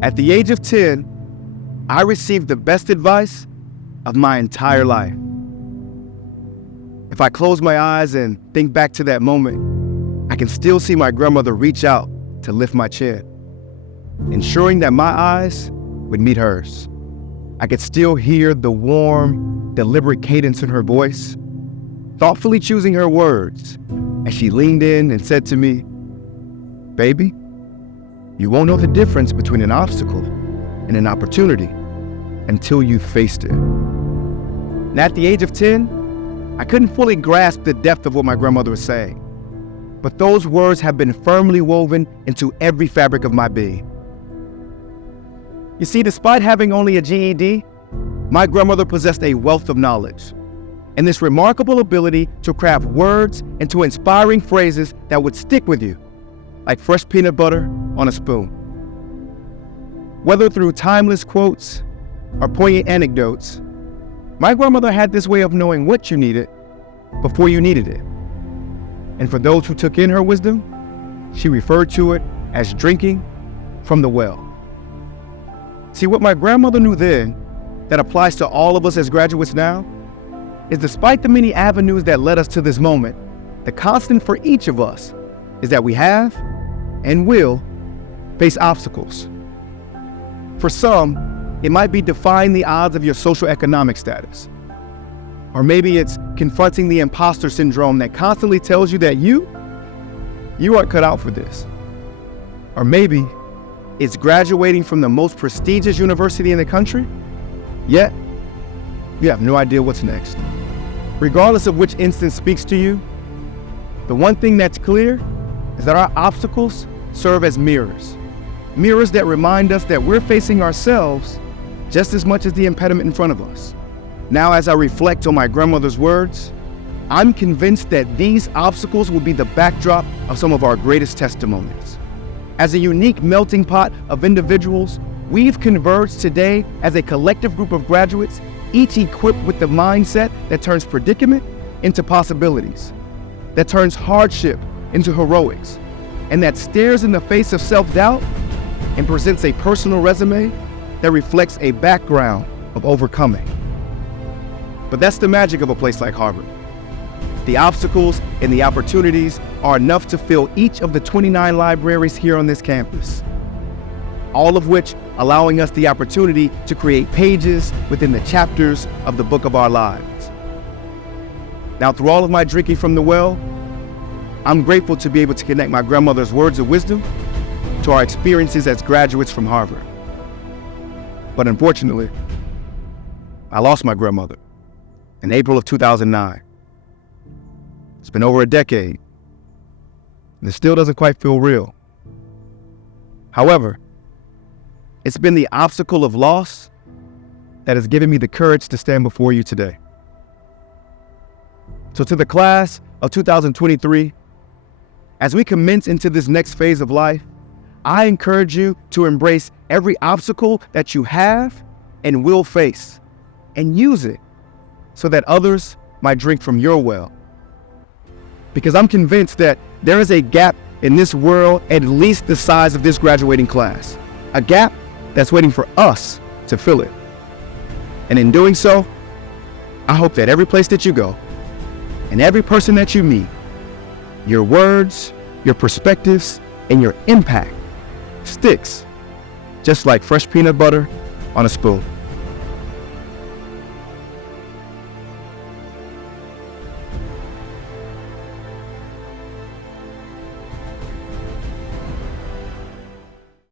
At the age of 10, I received the best advice of my entire life. If I close my eyes and think back to that moment, I can still see my grandmother reach out to lift my chin, ensuring that my eyes would meet hers. I could still hear the warm, deliberate cadence in her voice, thoughtfully choosing her words as she leaned in and said to me, "Baby, you won't know the difference between an obstacle and an opportunity until you've faced it." And at the age of 10, I couldn't fully grasp the depth of what my grandmother was saying, but those words have been firmly woven into every fabric of my being. You see, despite having only a GED, my grandmother possessed a wealth of knowledge and this remarkable ability to craft words into inspiring phrases that would stick with you, like fresh peanut butter on a spoon. Whether through timeless quotes or poignant anecdotes, my grandmother had this way of knowing what you needed before you needed it. And for those who took in her wisdom, she referred to it as drinking from the well. See, what my grandmother knew then that applies to all of us as graduates now is despite the many avenues that led us to this moment, the constant for each of us is that we have and will face obstacles. For some, it might be defying the odds of your social economic status. Or maybe it's confronting the imposter syndrome that constantly tells you that you aren't cut out for this. Or maybe it's graduating from the most prestigious university in the country, yet you have no idea what's next. Regardless of which instance speaks to you, the one thing that's clear is that our obstacles serve as mirrors. Mirrors that remind us that we're facing ourselves just as much as the impediment in front of us. Now, as I reflect on my grandmother's words, I'm convinced that these obstacles will be the backdrop of some of our greatest testimonies. As a unique melting pot of individuals, we've converged today as a collective group of graduates, each equipped with the mindset that turns predicament into possibilities, that turns hardship into heroics, and that stares in the face of self-doubt and presents a personal resume that reflects a background of overcoming. But that's the magic of a place like Harvard. The obstacles and the opportunities are enough to fill each of the 29 libraries here on this campus, all of which allowing us the opportunity to create pages within the chapters of the book of our lives. Now, through all of my drinking from the well, I'm grateful to be able to connect my grandmother's words of wisdom to our experiences as graduates from Harvard. But unfortunately, I lost my grandmother in April of 2009. It's been over a decade, and it still doesn't quite feel real. However, it's been the obstacle of loss that has given me the courage to stand before you today. So to the class of 2023, as we commence into this next phase of life, I encourage you to embrace every obstacle that you have and will face and use it so that others might drink from your well. Because I'm convinced that there is a gap in this world at least the size of this graduating class, a gap that's waiting for us to fill it. And in doing so, I hope that every place that you go and every person that you meet, your words, your perspectives, and your impact sticks just like fresh peanut butter on a spoon.